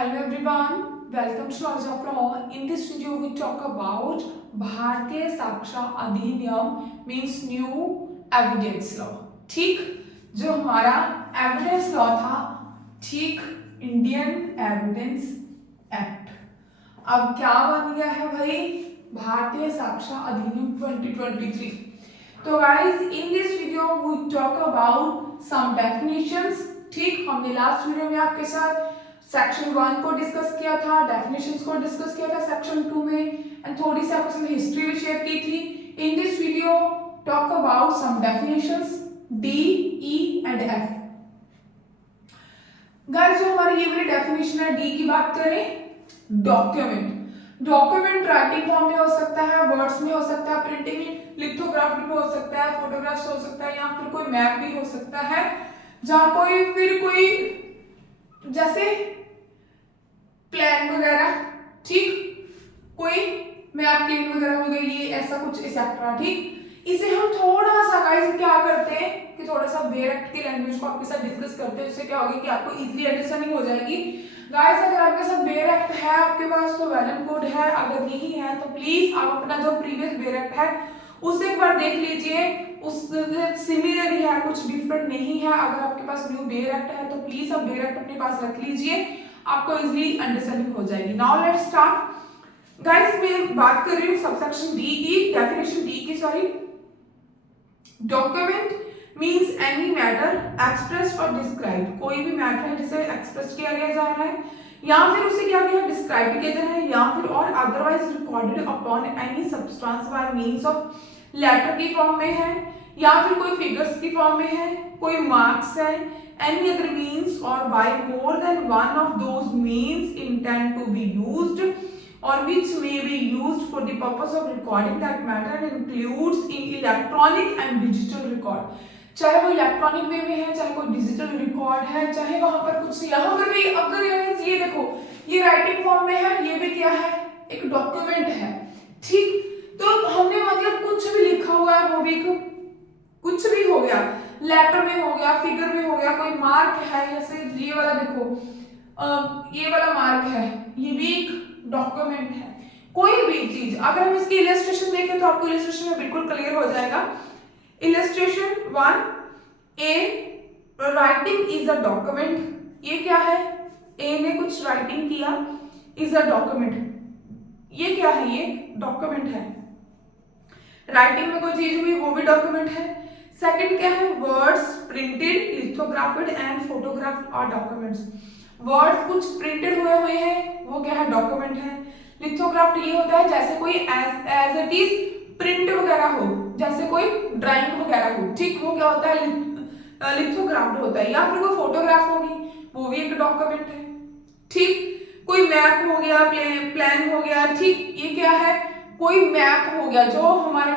Hello everyone, welcome to Arja Law. In this video we talk about भारतीय साक्ष्य अधिनियम means new evidence law. ठीक, जो हमारा evidence law था, ठीक, इंडियन एविडेंस एक्ट अब क्या बन गया है भाई, भारतीय साक्ष्य अधिनियम 2023. तो guys in this video we talk about some definitions. ठीक, हमने लास्ट वीडियो में आपके साथ सेक्शन 1 को डिस्कस किया था, डेफिनेशंस को डिस्कस किया था सेक्शन 2 में, एंड थोड़ी सी आपके साथ हिस्ट्री भी शेयर की थी. In this video talk about some definitions D, E and F. Guys जो हमारी ये वाली डेफिनेशन है, डी की बात करें, डॉक्यूमेंट राइटिंग फॉर्म में हो सकता है, वर्ड्स में हो सकता है, प्रिंटिंग लिथोग्राफी में हो सकता है, फोटोग्राफ्स हो सकता है, या फिर कोई मैप भी हो सकता है, जहां कोई जैसे प्लान वगैरह. ठीक, कोई मैप प्लेन वगैरह हो गई, ये ऐसा कुछ एक्सेट्रा. ठीक, इसे हम थोड़ा सा गाइस क्या करते हैं कि थोड़ा सा बेयर एक्ट की लैंग्वेज को आपके साथ डिस्कस करते हैं. उससे क्या होगा कि आपको इजीली अंडरस्टैंडिंग हो जाएगी. गाइस अगर आपके साथ बेयर एक्ट है आपके पास तो वेल एंड गुड है, अगर नहीं है तो प्लीज आप अपना जो प्रीवियस बेयर एक्ट है उसे एक बार देख लीजिए. उस सिमिलर ही है, कुछ डिफरेंट नहीं है. अगर आपके पास न्यू बेयर एक्ट है तो प्लीज आप बेयर एक्ट अपने पास रख लीजिए, आपको इजीली अंडरस्टैंडिंग हो जाएगी. Now let's start. गाइस मैं बात कर रही हूँ सबसेक्शन डी की, डेफिनेशन डी की, sorry. Document means any matter expressed और डिस्क्राइब्ड. कोई भी मैटर है जिसे एक्सप्रेस किया गया जा रहा है या फिर उसे क्या गया डिस्क्राइब किया जा रहा है, या फिर और otherwise recorded upon any substance by means of letter की फॉर्म में है, या फिर कोई फिगर्स की फॉर्म में है, कोई मार्क्स है, any other means or by more than one of those means intend to be used or which may be used for the purpose of recording that matter and includes in electronic and digital record. चाहे वो electronic way में है, चाहे कोई digital record है, चाहे वहां पर कुछ, यहाँ पर भी अगर ये देखो ये राइटिंग फॉर्म में है, ये भी क्या है, एक डॉक्यूमेंट है. ठीक, तो हमने मतलब कुछ भी लिखा हुआ है, वो भी कुछ भी हो गया, लेटर में हो गया, फिगर में हो गया, कोई मार्क है, जैसे ये वाला देखो, ये वाला मार्क है, ये भी एक डॉक्यूमेंट है. कोई भी चीज अगर हम इसकी इलस्ट्रेशन देखें तो आपको इलस्ट्रेशन में बिल्कुल क्लियर हो जाएगा. Illustration 1, A writing is a document. ये क्या है, ए ने कुछ राइटिंग किया, इज अ डॉक्यूमेंट. ये क्या है, ये डॉक्यूमेंट है. राइटिंग में कोई चीज हुई वो भी डॉक्यूमेंट है. सेकंड क्या है, words printed lithographed and photographed are documents. Words कुछ प्रिंटेड हुए हैं वो क्या है, डॉक्यूमेंट है. लिथोग्राफ्ड ये होता है जैसे कोई एज इट इज प्रिंट वगैरह हो, जैसे कोई ड्राइंग वगैरह हो. ठीक, वो क्या होता है, लिथोग्राफ्ड होता है. या फिर कोई फोटोग्राफ होगी वो भी एक डॉक्यूमेंट है. ठीक, कोई मैप हो गया, प्लान हो गया. ठीक, ये क्या है, कोई मैप हो गया. जो हमारे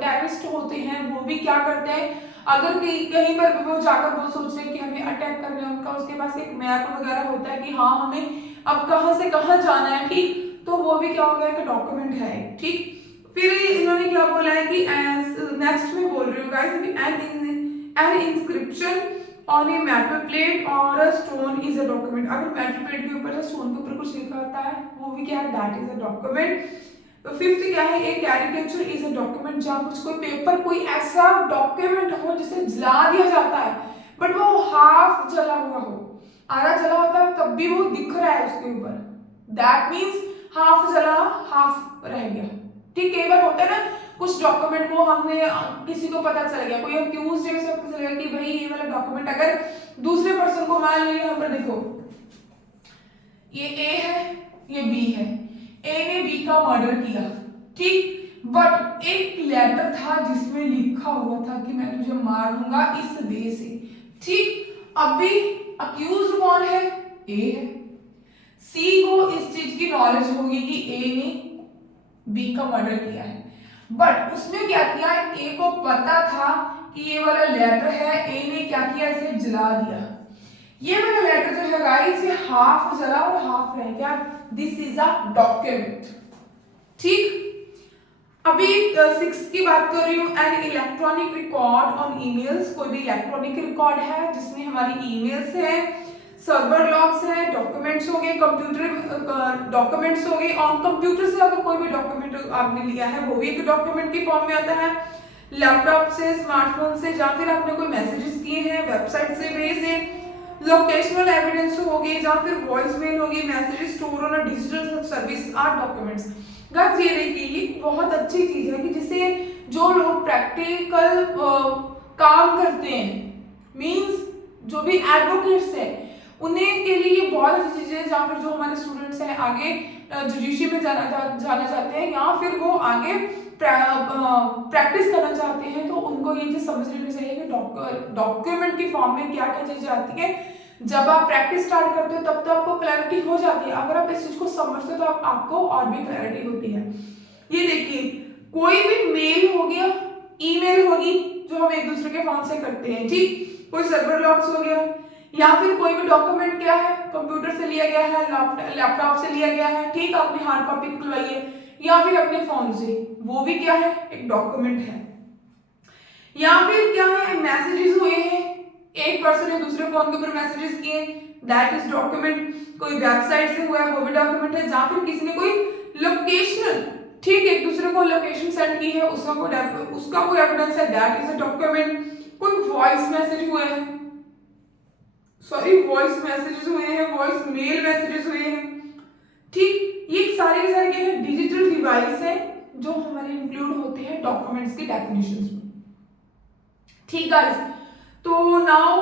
टेररिस्ट होते हैं वो भी क्या करते हैं, अगर कहीं पर वो जाकर वो सोच रहे हैं कि हमें अटैक करना है, उनका उसके पास एक मैप वगैरह होता है कि हाँ हमें अब कहां से कहां जाना है. ठीक, तो वो भी क्या हो गया, एक डॉक्यूमेंट है. ठीक, फिर इन्होंने क्या बोला है कि नेक्स्ट में बोल रही हूँ guys, an inscription on a metal plate और a stone is a document. अगर मेटल प्लेट के ऊपर या स्टोन के ऊपर कुछ लिखा होता है वो भी क्या है, दैट इज अ डॉक्यूमेंट. तो फिफ्थ क्या है, एक कैरिकेचर इज अ डॉक्यूमेंट. जहां कुछ कोई पेपर कोई ऐसा डॉक्यूमेंट हो जिसे जला दिया जाता है बट वो हाफ जला हुआ हो, आधा जला होता है तब भी वो दिख रहा है उसके ऊपर, दैट मींस हाफ जला हाफ रह गया. ठीक, कई बार होता है ना कुछ डॉक्यूमेंट को हमने किसी को पता चल गया, कोई अक्यूज है, उसे पता चल गया कि भाई ये वाला डॉक्यूमेंट अगर दूसरे पर्सन को, मान लीजिए यहाँ पर देखो ये ए है, ये बी है, ए ने बी का मर्डर किया. ठीक, बट एक लेटर था जिसमें लिखा हुआ था कि मैं तुझे मार दूंगा इस वे से. ठीक, अभी अक्यूज कौन है, ए है. सी को इस चीज की नॉलेज होगी कि ए ने बी का मर्डर किया है, बट उसने क्या किया, ए को पता था कि ये वाला लेटर है, ए ने क्या किया, इसे जला दिया. ये वाला लेटर जो है गाइस ये हाफ जला और हाफ रह गया, दिस इज अ डॉक्यूमेंट. ठीक, अभी 6 की बात कर रही हूँ, an electronic record on emails. कोई भी इलेक्ट्रॉनिक रिकॉर्ड है जिसमें हमारी ईमेल्स है, सर्वर लॉग्स है, डॉक्यूमेंट्स हो गए, कंप्यूटर डॉक्यूमेंट्स हो गए, और कंप्यूटर से अगर कोई भी डॉक्यूमेंट आपने लिया है वो भी एक डॉक्यूमेंट के फॉर्म में आता है। लैपटॉप से, स्मार्टफोन से, या फिर आपने कोई मैसेजेस किए हैं, वेबसाइट से भेजे, लोकेशनल एविडेंस हो गई, या फिर वॉइस मेल होगी, messages store on digital service are documents. Guys ये देखिए ये बहुत अच्छी चीज है कि जिसे जो लोग प्रैक्टिकल काम करते हैं, मींस जो भी एडवोकेट्स हैं, उन्हें के लिए ये बहुत अच्छी चीज है। जहाँ फिर जो हमारे स्टूडेंट्स हैं आगे जुडिशरी में जाना चाहते हैं, या फिर वो आगे प्रैक्टिस करना चाहते हैं, तो उनको ये चीज समझ लेनी चाहिए कि डॉक्यूमेंट की फॉर्म में क्या क्या चीजें आती है। जब आप प्रैक्टिस स्टार्ट करते हो तब तो आपको क्लैरिटी हो जाती है, अगर आप इस चीज को समझते हो तो आपको और भी क्लैरिटी होती है। ये देखिए कोई भी मेल हो गया, ईमेल होगी जो हम एक दूसरे के फोन से करते हैं, ठीक, कोई सर्वर लॉग्स हो गया, या फिर कोई भी डॉक्यूमेंट क्या है, कंप्यूटर से लिया गया है, लैपटॉप से लिया गया है, ठीक, आपने हार्ड कॉपी निकलवाई है, या फिर अपने फोन से, वो भी क्या है, एक डॉक्यूमेंट है। या फिर क्या है, मैसेजेस हुए हैं, एक पर्सन ने दूसरे फोन के ऊपर मैसेजेस किए, दैट इज डॉक्यूमेंट। कोई वेबसाइट से हुआ है वो भी डॉक्यूमेंट है। जहां फिर किसी ने कोई लोकेशनल, ठीक, एक दूसरे को लोकेशन सेंड की है, उसका कोई एविडेंस है, दैट इज अ डॉक्यूमेंट। कोई वॉइस मैसेज हुए हैं, वॉइस मैसेजेस हुए हैं, वॉइस मेल मैसेजेस हुए हैं, ठीक, ये सारे के सारे क्या है, डिजिटल डिवाइस है जो हमारे इंक्लूड होते हैं डॉक्यूमेंट्स की डेफिनेशंस में, ठीक गाइस। तो नाउ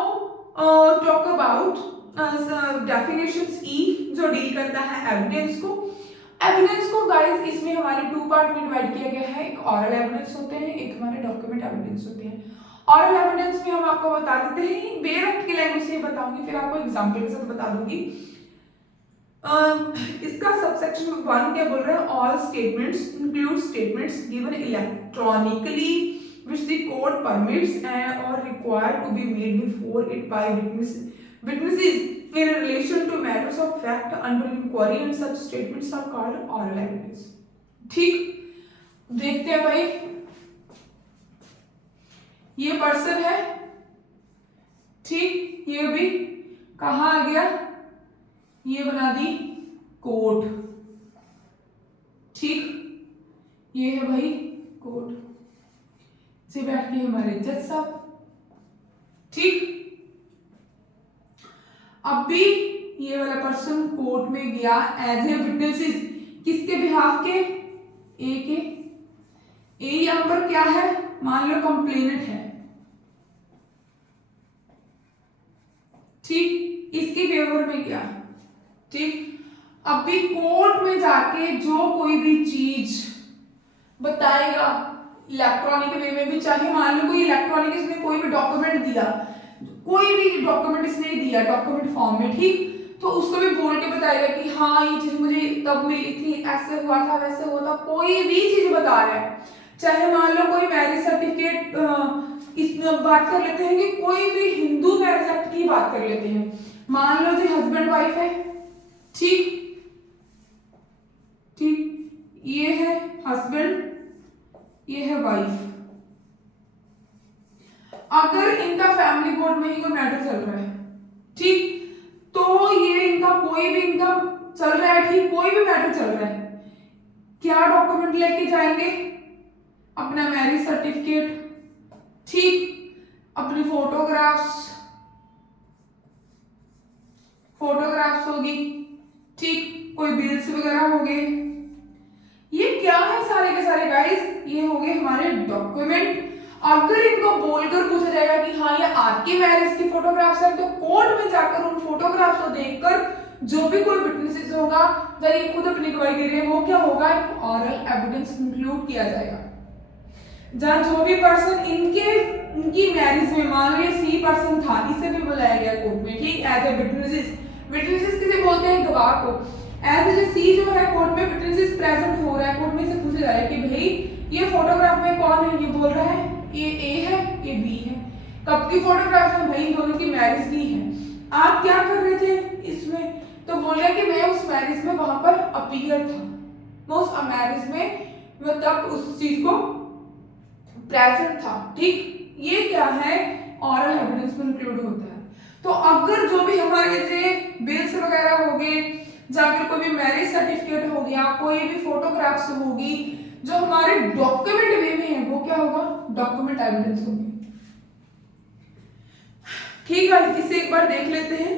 टॉक अबाउट डेफिनेशंस ई जो डील करता है एविडेंस को। एविडेंस को गाइस इसमें हमारे 2 पार्ट में डिवाइड किया गया है, एक ऑरल एविडेंस होते हैं, एक हमारे डॉक्यूमेंट एविडेंस होते हैं। ऑरल एविडेंस में हम आपको बता देते हैं, बेरफ्त की लैंग्वेज से बताऊंगी, फिर आपको एग्जांपल के साथ बता दूंगी। इसका सबसेक्शन 1 क्या बोल रहा है, all statements include statements given electronically which the court permits or required to be made before it by witnesses in relation to matters of fact under inquiry, and such statements are called oral evidence। ठीक, देखते हैं भाई, ये person है, ठीक, ये भी कहाँ आ गया, ये बना दी कोर्ट, ठीक, ये है भाई कोर्ट से बैठ के हमारे जज साहब, ठीक। अब भी ये वाला पर्सन कोर्ट में गया एज ए विटनेसेस, किसके बिहाफ के, ए यहां पर क्या है, मान लो कंप्लेनेंट है, ठीक, इसके फेवर में क्या, ठीक। अब भी कोर्ट में जाके जो कोई भी चीज बताएगा इलेक्ट्रॉनिक वे में भी, चाहे मान लो कोई इलेक्ट्रॉनिक इसने कोई भी डॉक्यूमेंट दिया, कोई भी डॉक्यूमेंट इसने दिया डॉक्यूमेंट फॉर्म में, ठीक, तो उसको भी बोल के बताएगा कि हाँ ये चीज मुझे तब मिली थी, ऐसे हुआ था, वैसे हुआ था, कोई भी चीज बता रहा है। चाहे मान लो कोई मैरिज सर्टिफिकेट, इसमें बात कर लेते हैं कि कोई भी हिंदू मैरिज एक्ट की बात कर लेते हैं, मान लो जी हस्बैंड वाइफ है, ठीक, ये है हस्बैंड, ये है वाइफ। अगर इनका फैमिली कोर्ट में ही कोई मैटर चल रहा है, ठीक, तो ये इनका कोई भी इनका चल रहा है, ठीक, कोई भी मैटर चल रहा है, क्या डॉक्यूमेंट लेके जाएंगे, अपना मैरिज सर्टिफिकेट, ठीक, अपनी फोटोग्राफ्स होगी, ठीक, कोई बिल्स वगैरह हो गए, ये क्या है सारे के सारे गाइस, ये हो गए हमारे डॉक्यूमेंट। अगर इनको बोलकर पूछा जाएगा कि हाँ ये आपकी मैरिज की फोटोग्राफ्स है, तो कोर्ट में जाकर उन फोटोग्राफ्स को देखकर जो भी कोई विटनेसेस होगा, जब ये खुद अपनी गवाही दे रहे हैं, वो क्या होगा, एक ऑरल एविडेंस इंक्लूड किया जाएगा। जहाँ जो भी पर्सन इनकी मैरिज में, मान लो सी पर्सन था, इसे भी बुलाया गया कोर्ट में, ठीक, एज ए विटनेसेस किसे बोलते हैं, गवाह को। एज ए सी जो है कोर्ट में विटनेसेस प्रेजेंट हो रहा है, कोर्ट में से पूछा जा रहा है कि भाई ये फोटोग्राफ में कौन है, ये बोल रहा है ये ए है, ये बी है, कब की फोटोग्राफ है, भाई दोनों की मैरिज की है, आप क्या कर रहे थे इसमें, तो बोल रहे कि मैं उस मैरिज में वहां पर अपीयर था, मैं उस मैरिज में मैं तब उस चीज को प्रेजेंट था, ठीक, ये क्या है, ऑरल एविडेंस में इंक्लूड होता है। तो अगर जो भी हमारे बिल्स वगैरह हो गए या फिर कोई भी मैरिज सर्टिफिकेट हो गया, कोई भी फोटोग्राफ्स होगी जो हमारे डॉक्यूमेंट वे में है, वो क्या होगा, डॉक्यूमेंट एविडेंस होगी। ठीक है, इसे एक बार देख लेते हैं।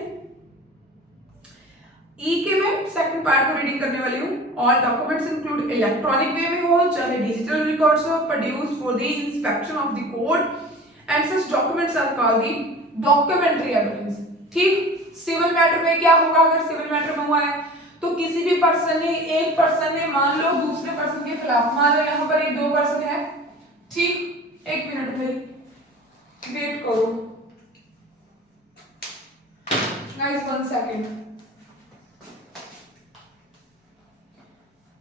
ई के मैं सेकंड पार्ट को रीडिंग करने वाली हूँ। All documents include electronic way में हो चाहे डिजिटल रिकॉर्ड्स हो, produce for the inspection of the court and such documents are called the documentary evidence. ठीक, सिविल मैटर में क्या होगा, अगर सिविल मैटर में हुआ है तो किसी भी पर्सन ने, एक पर्सन ने मान लो दूसरे पर्सन के खिलाफ, मान लो यहाँ पर ये दो पर्सन है, ठीक, एक मिनट भाई वेट करो गाइस, 1 सेकेंड,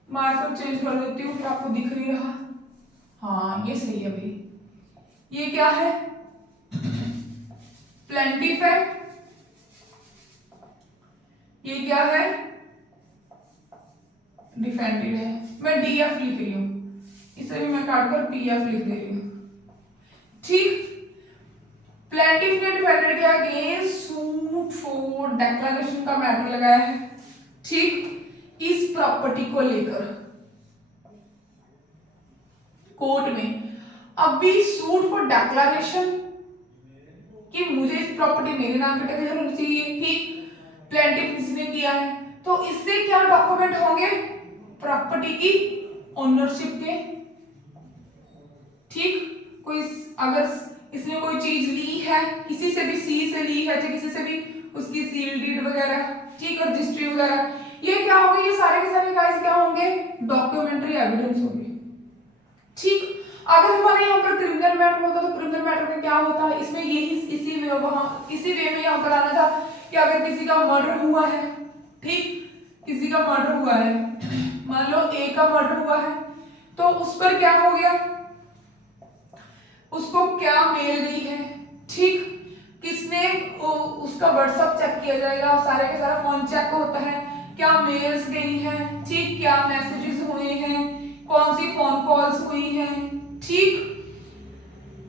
मार्कर चेंज कर देती हूँ फिर आपको दिख नहीं रहा। हाँ ये सही है भाई, ये क्या है, प्लेंटिफ है, ये क्या है, डिफेंडेड है। मैं डीएफ लिख रही हूँ, इसे भी मैं काटकर पीएफ लिख दे रही हूँ। ठीक, प्लेंटिफ ने डिफेंडेड के अगेंस्ट सूट फॉर डिक्लेरेशन का मैटर लगाया है, ठीक, इस प्रॉपर्टी को लेकर कोर्ट में। अभी सूट फॉर डिक्लेरेशन कि मुझे इस प्रॉपर्टी मेरे नाम पे डिक्लेयर होनी चाहिए, ठीक, प्लेंटिफ किसने किया है, तो इससे क्या डॉक्यूमेंट होंगे, प्रॉपर्टी की ओनरशिप के। ठीक, कोई अगर इसने कोई चीज ली है, किसी से भी सी से ली है, चाहे किसी से भी उसकी सील डीड वगैरह, ठीक, रजिस्ट्री वगैरह, ये क्या होंगे, ये सारे के सारे गाइस क्या होंगे, डॉक्यूमेंट्री एविडेंस होंगे। ठीक, अगर हमारे यहाँ पर क्रिमिनल मैटर होता तो क्रिमिनल मैटर में क्या होता है, इसमें यही इसी वे में यहाँ पर आना था कि अगर किसी का मर्डर हुआ है, ठीक, किसी का मर्डर हुआ है, मान लो ए का मर्डर हुआ है, तो उस पर क्या हो गया, उसको क्या मेल गई है, ठीक, किसने उसका व्हाट्सएप चेक किया जाएगा, सारे के सारा फोन चेक होता है, क्या मेल्स गई हैं, ठीक, क्या मैसेजेस हुए हैं, कौन सी फोन कॉल्स हुई हैं, ठीक,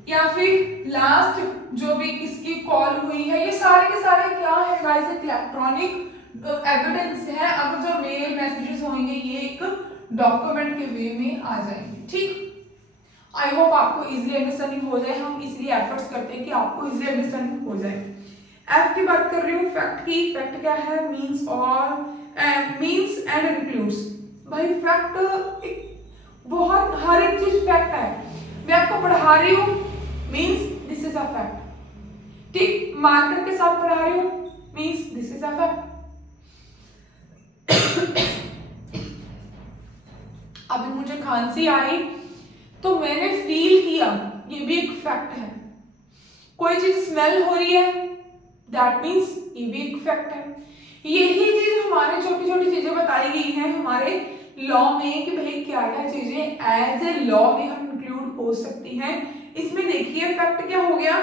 या फिर लास्ट जो भी किसकी कॉल हुई है, ये सारे के सारे क्या है गाइस, एक इलेक्ट्रॉनिक एविडेंस है। अगर जो मेल मैसेजेस होंगे ये एक डॉक्यूमेंट के वे में आ जाएंगे। ठीक, आई होप आपको इजीली अंडरस्टैंडिंग हो जाए, हम इसलिए एफर्ट्स करते हैं कि आपको इजीली अंडरस्टैंडिंग हो जाए। एफ की बात कर रही हूँ, फैक्ट की। फैक्ट क्या है, मींस और मींस एंड इंक्लूड्स। भाई फैक्ट बहुत, हर एक चीज फैक्ट है। मैं आपको पढ़ा रही हूँ, means this is a fact. ठीक, मार्कर के साथ पढ़ा रही हूँ, means this is a fact. अभी मुझे खांसी आई तो मैंने फील किया, ये भी एक फैक्ट है। कोई चीज स्मेल हो रही है, दैट मीन्स ये भी एक फैक्ट है। यही चीज हमारे छोटी छोटी चीजें बताई गई हैं हमारे लॉ में कि भाई क्या क्या चीजें एज ए लॉ में हम इंक्लूड हो सकती हैं। इसमें देखिए फैक्ट क्या हो गया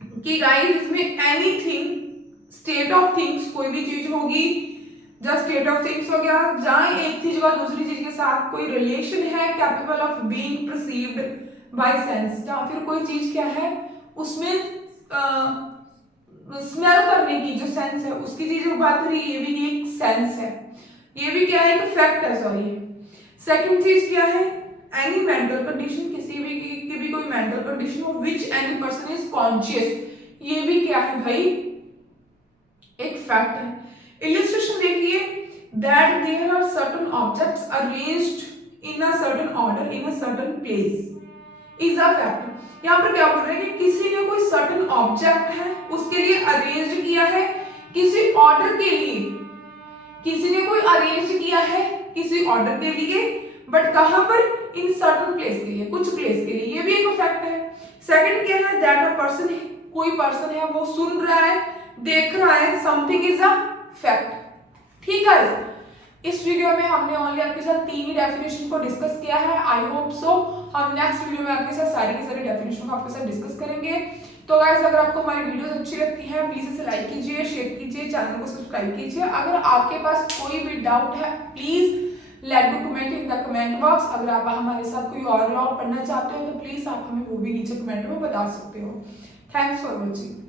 कि गाइस इसमें एनीथिंग, स्टेट ऑफ थिंग्स, कोई भी चीज होगी, जस्ट स्टेट ऑफ थिंग्स हो गया, जहां एक चीज का दूसरी चीज के साथ कोई रिलेशन है, capable of being perceived bye sense, या फिर कोई चीज क्या है उसमें स्मेल करने की जो सेंस है उसकी चीज बात हो रही है, ये भी एक सेंस है, ये भी क्या है, एक फैक्ट है। सॉरी, सेकंड चीज क्या है, एनी मेंटल कंडीशन, किसी भी की भी कोई मेंटल कंडीशन हो which any person is conscious, ये भी क्या है भाई, एक फैक्ट है। इलस्ट्रेशन देखिए, that there are certain objects arranged in a certain order in a certain place is a fact. यहाँ पर क्या बोल रहे हैं कि किसी ने कोई सर्टेन ऑब्जेक्ट है उसके लिए अरेंज किया है किसी ऑर्डर के लिए, किसी ने कोई अरेंज किया है किसी ऑर्डर के लिए, बट कहां पर, इन सर्टेन प्लेस के लिए, कुछ प्लेस के लिए, ये भी एक फैक्ट है। सेकंड क्या है, दैट अ पर्सन, कोई पर्सन है वो सुन रहा है, देख रहा है, समथिंग इज अ फैक्ट। ठीक है, इस वीडियो में हमने ओनली आपके साथ तीन ही डेफिनेशन को डिस्कस किया है। आई होप सो हम नेक्स्ट वीडियो में आपके साथ सारी की सारी डेफिनेशन को आपके साथ डिस्कस करेंगे। तो गाइस अगर आपको हमारी वीडियोस अच्छी लगती है प्लीज इसे लाइक कीजिए, शेयर कीजिए, चैनल को सब्सक्राइब कीजिए। अगर आपके पास कोई भी डाउट है please let me comment in the comment box. अगर आप हमारे साथ कोई और लॉ पढ़ना चाहते हो तो प्लीज आप हमें वो भी नीचे कमेंट में बता सकते हो। Thanks for watching.